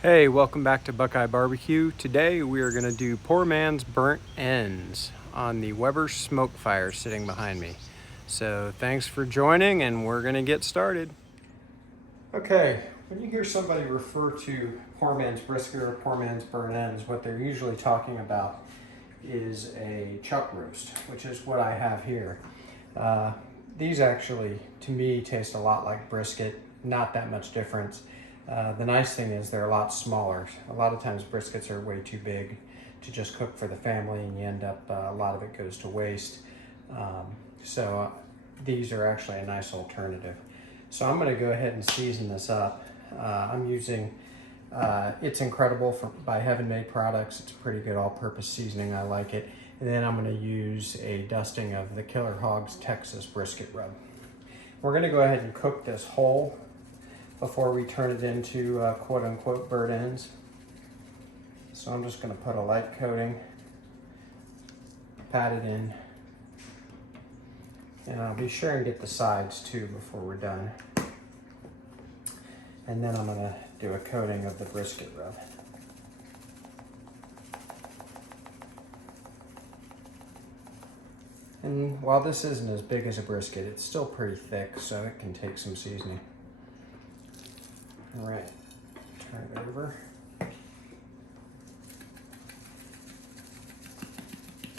Hey, welcome back to Buckeye Barbecue. Today we are going to do poor man's burnt ends on the Weber smoke fire sitting behind me. So thanks for joining and we're going to get started. Okay, when you hear somebody refer to poor man's brisket or poor man's burnt ends, what they're usually talking about is a chuck roast, which is what I have here. These actually, to me, taste a lot like brisket, not that much difference. The nice thing is they're a lot smaller. A lot of times briskets are way too big to just cook for the family and you end up, a lot of it goes to waste. So these are actually a nice alternative. So I'm gonna go ahead and season this up. I'm using It's Incredible by Heaven Made Products. It's a pretty good all-purpose seasoning, I like it. And then I'm gonna use a dusting of the Killer Hogs Texas brisket rub. We're gonna go ahead and cook this whole before we turn it into quote unquote burnt ends. So I'm just gonna put a light coating, pat it in, and I'll be sure and get the sides too before we're done. And then I'm gonna do a coating of the brisket rub. And while this isn't as big as a brisket, it's still pretty thick, so it can take some seasoning. All right, turn it over.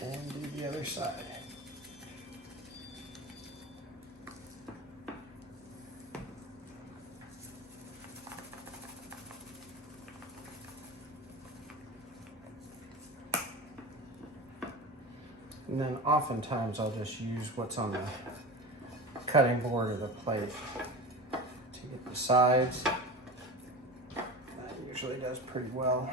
And do the other side. And then oftentimes I'll just use what's on the cutting board or the plate to get the sides. That usually does pretty well.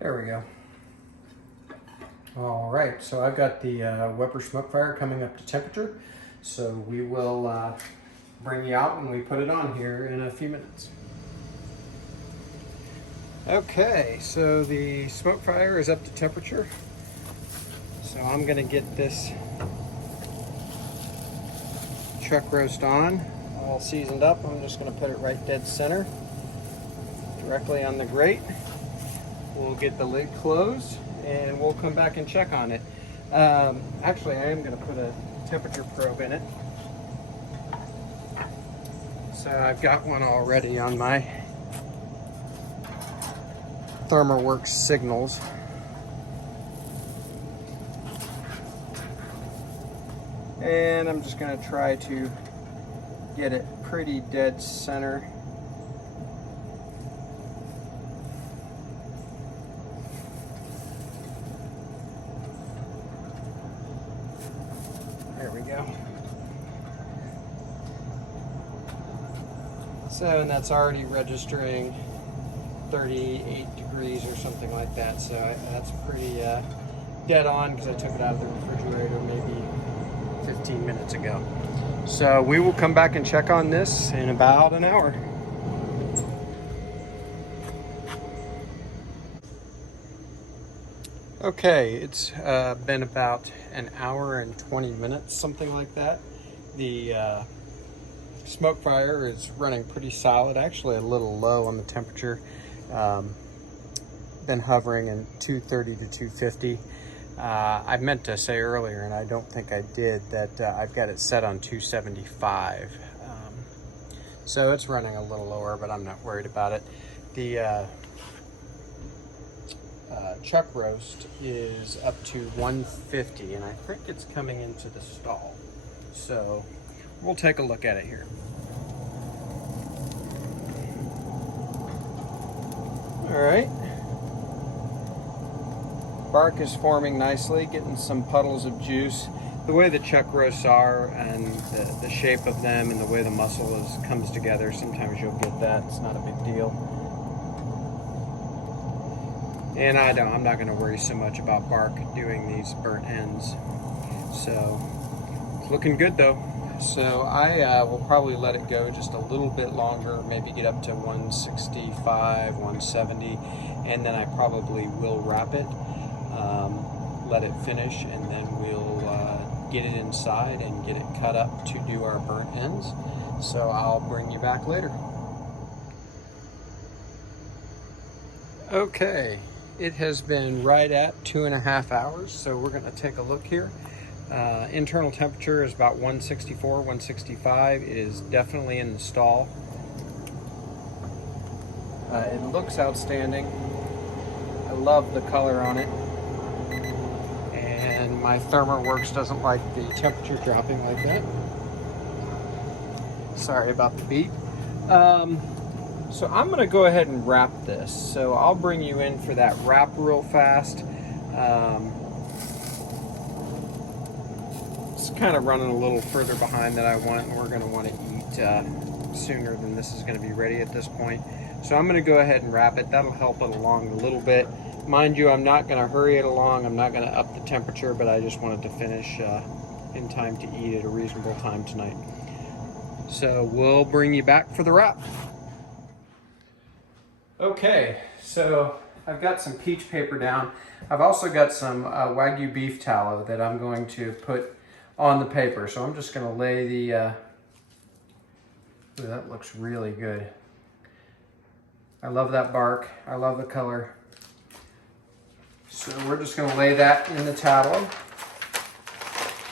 There we go. All right, so I've got the Weber smoke fire coming up to temperature. So we will bring you out when we put it on here in a few minutes. Okay, so the smoke fire is up to temperature. So I'm gonna get this chuck roast on, all seasoned up. I'm just gonna put it right dead center, directly on the grate. We'll get the lid closed and we'll come back and check on it. Actually, I am going to put a temperature probe in it. So I've got one already on my ThermoWorks Signals. And I'm just going to try to get it pretty dead center. There we go. So, and that's already registering 38 degrees or something like that. So that's pretty dead on because I took it out of the refrigerator maybe 15 minutes ago. So we will come back and check on this in about an hour. Okay, it's been about an hour and 20 minutes, something like that. The smoke fire is running pretty solid, actually a little low on the temperature. Been hovering in 230 to 250. I meant to say earlier, and I don't think I did, that I've got it set on 275. So it's running a little lower, but I'm not worried about it. The chuck roast is up to 150, and I think it's coming into the stall. So we'll take a look at it here. All right. Bark is forming nicely, getting some puddles of juice. The way the chuck roasts are and the shape of them and the way the muscle comes together, sometimes you'll get that. It's not a big deal. And I'm not going to worry so much about bark doing these burnt ends. So it's looking good though. So I will probably let it go just a little bit longer, maybe get up to 165, 170, and then I probably will wrap it, let it finish, and then we'll get it inside and get it cut up to do our burnt ends. So I'll bring you back later. Okay, it has been right at 2.5 hours, so we're going to take a look here. Internal temperature is about 164, 165. It is definitely in the stall. It looks outstanding. I love the color on it. And my ThermoWorks doesn't like the temperature dropping like that. Sorry about the beep. So I'm gonna go ahead and wrap this. So I'll bring you in for that wrap real fast. It's kind of running a little further behind than I want, and we're gonna want to eat sooner than this is gonna be ready at this point. So I'm gonna go ahead and wrap it. That'll help it along a little bit. Mind you, I'm not gonna hurry it along. I'm not gonna up the temperature, but I just wanted to finish in time to eat at a reasonable time tonight. So we'll bring you back for the wrap. Okay, so I've got some peach paper down. I've also got some Wagyu beef tallow that I'm going to put on the paper. So I'm just gonna lay the, ooh, that looks really good. I love that bark, I love the color. So we're just gonna lay that in the tallow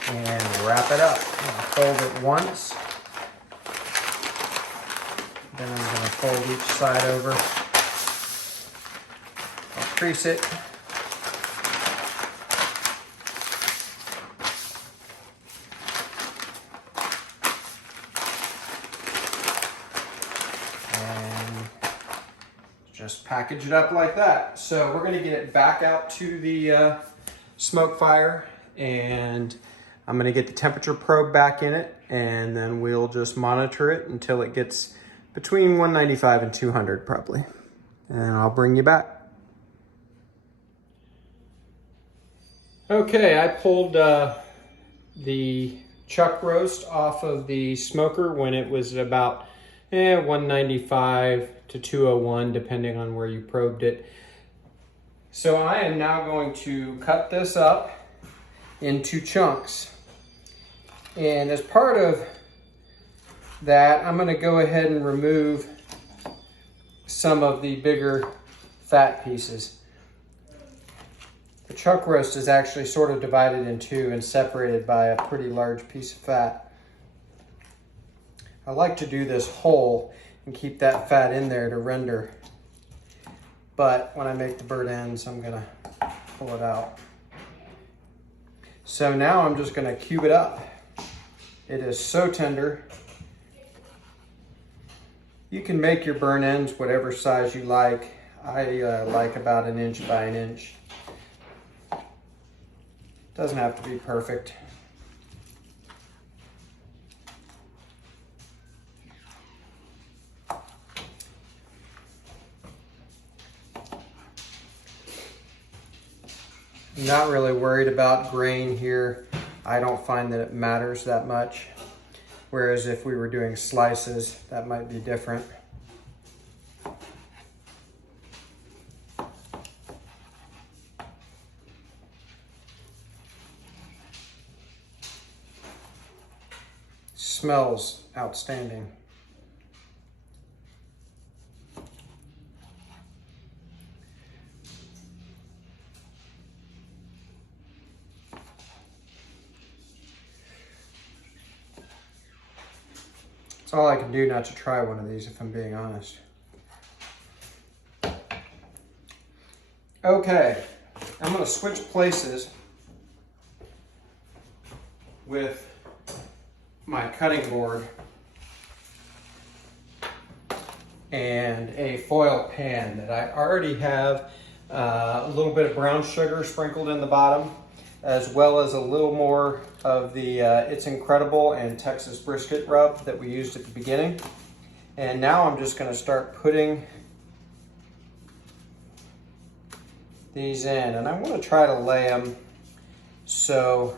and wrap it up. I'll fold it once. Then I'm gonna fold each side over. I'll crease it. And just package it up like that. So we're gonna get it back out to the smoke fire, and I'm gonna get the temperature probe back in it, and then we'll just monitor it until it gets between 195 and 200 probably. And I'll bring you back. Okay, I pulled the chuck roast off of the smoker when it was at about 195 to 201, depending on where you probed it. So I am now going to cut this up into chunks. And as part of that, I'm gonna go ahead and remove some of the bigger fat pieces. The chuck roast is actually sort of divided in two and separated by a pretty large piece of fat. I like to do this whole and keep that fat in there to render. But when I make the burnt ends, I'm gonna pull it out. So now I'm just gonna cube it up. It is so tender. You can make your burnt ends whatever size you like. I like about 1 inch by 1 inch. Doesn't have to be perfect. I'm not really worried about grain here. I don't find that it matters that much. Whereas if we were doing slices, that might be different. Smells outstanding. It's all I can do not to try one of these, if I'm being honest. Okay, I'm gonna switch places with my cutting board and a foil pan that I already have a little bit of brown sugar sprinkled in the bottom, as well as a little more of the It's Incredible and Texas brisket rub that we used at the beginning. And now I'm just gonna start putting these in, and I wanna try to lay them so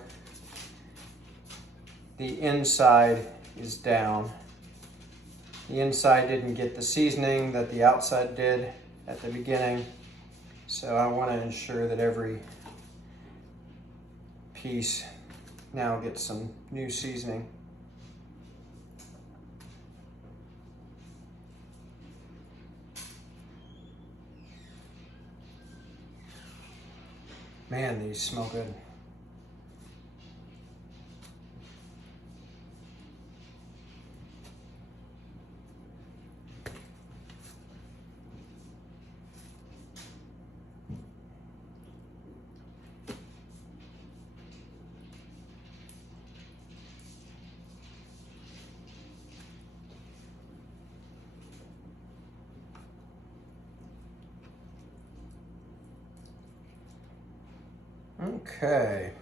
the inside is down. The inside didn't get the seasoning that the outside did at the beginning. So I want to ensure that every piece now gets some new seasoning. Man, these smell good. Okay,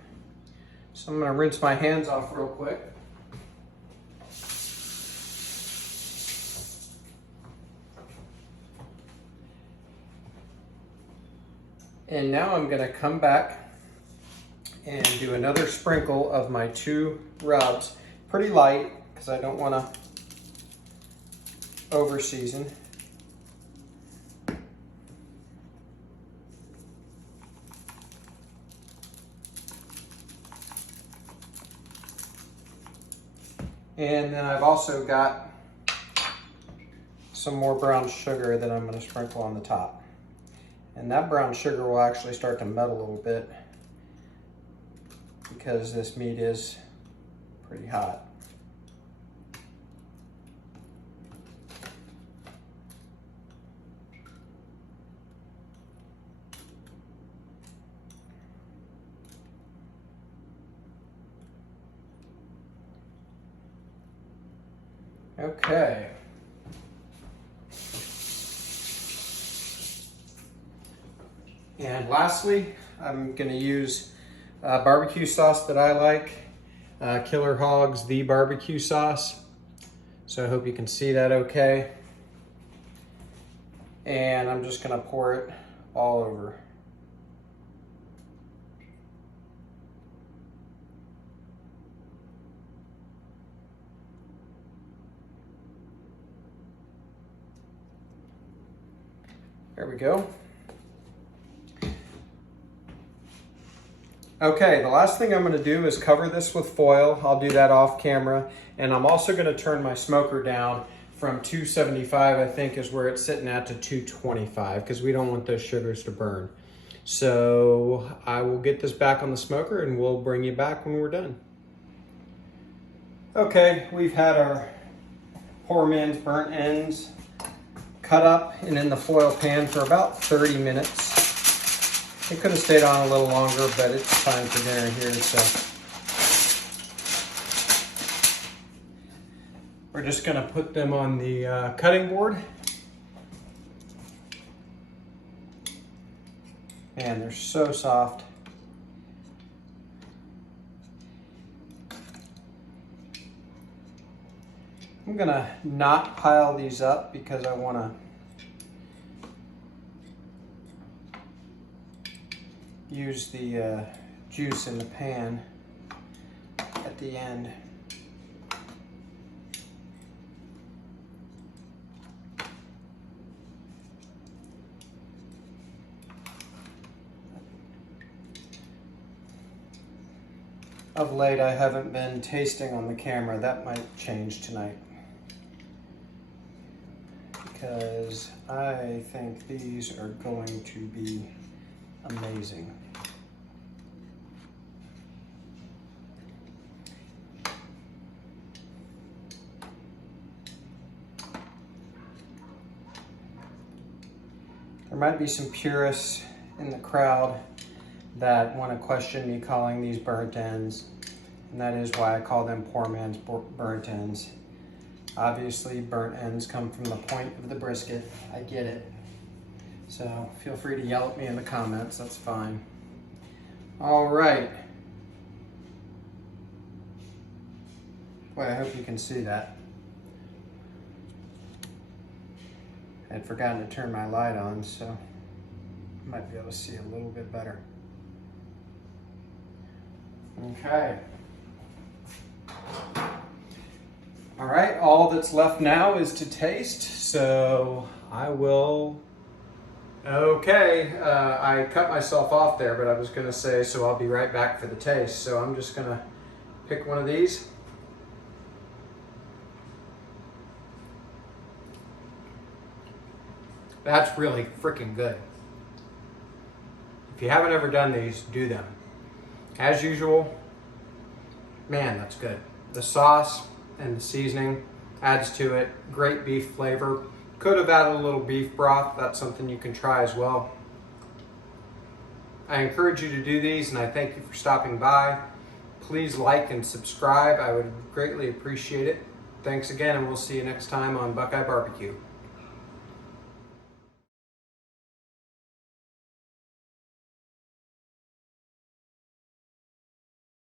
so I'm going to rinse my hands off real quick. And now I'm going to come back and do another sprinkle of my 2 rubs. Pretty light, because I don't want to over season. And then I've also got some more brown sugar that I'm going to sprinkle on the top. And that brown sugar will actually start to melt a little bit because this meat is pretty hot. Okay. And lastly, I'm going to use barbecue sauce that I like, Killer Hogs The Barbecue Sauce. So I hope you can see that okay. And I'm just going to pour it all over. There we go. Okay, the last thing I'm going to do is cover this with foil. I'll do that off camera. And I'm also going to turn my smoker down from 275, I think is where it's sitting at, to 225, because we don't want those sugars to burn. So I will get this back on the smoker and we'll bring you back when we're done. Okay, we've had our poor man's burnt ends cut up and in the foil pan for about 30 minutes. It could have stayed on a little longer, but it's time for dinner here, so. We're just gonna put them on the cutting board. Man, they're so soft. I'm gonna not pile these up because I wanna use the juice in the pan at the end. Of late, I haven't been tasting on the camera. That might change tonight, because I think these are going to be amazing. There might be some purists in the crowd that want to question me calling these burnt ends, and that is why I call them poor man's burnt ends. Obviously, burnt ends come from the point of the brisket. I get it. So feel free to yell at me in the comments, that's fine. All right. Boy, I hope you can see that. I had forgotten to turn my light on, so I might be able to see a little bit better. Okay. All right, all that's left now is to taste, so I will. Okay, I cut myself off there, but I was gonna say, so I'll be right back for the taste. So I'm just gonna pick one of these. That's really freaking good. If you haven't ever done these, do them. As usual, man, that's good. The sauce and the seasoning adds to it. Great beef flavor. Could have added a little beef broth. That's something you can try as well. I encourage you to do these, and I thank you for stopping by. Please like and subscribe. I would greatly appreciate it. Thanks again, and we'll see you next time on Buckeye Barbecue.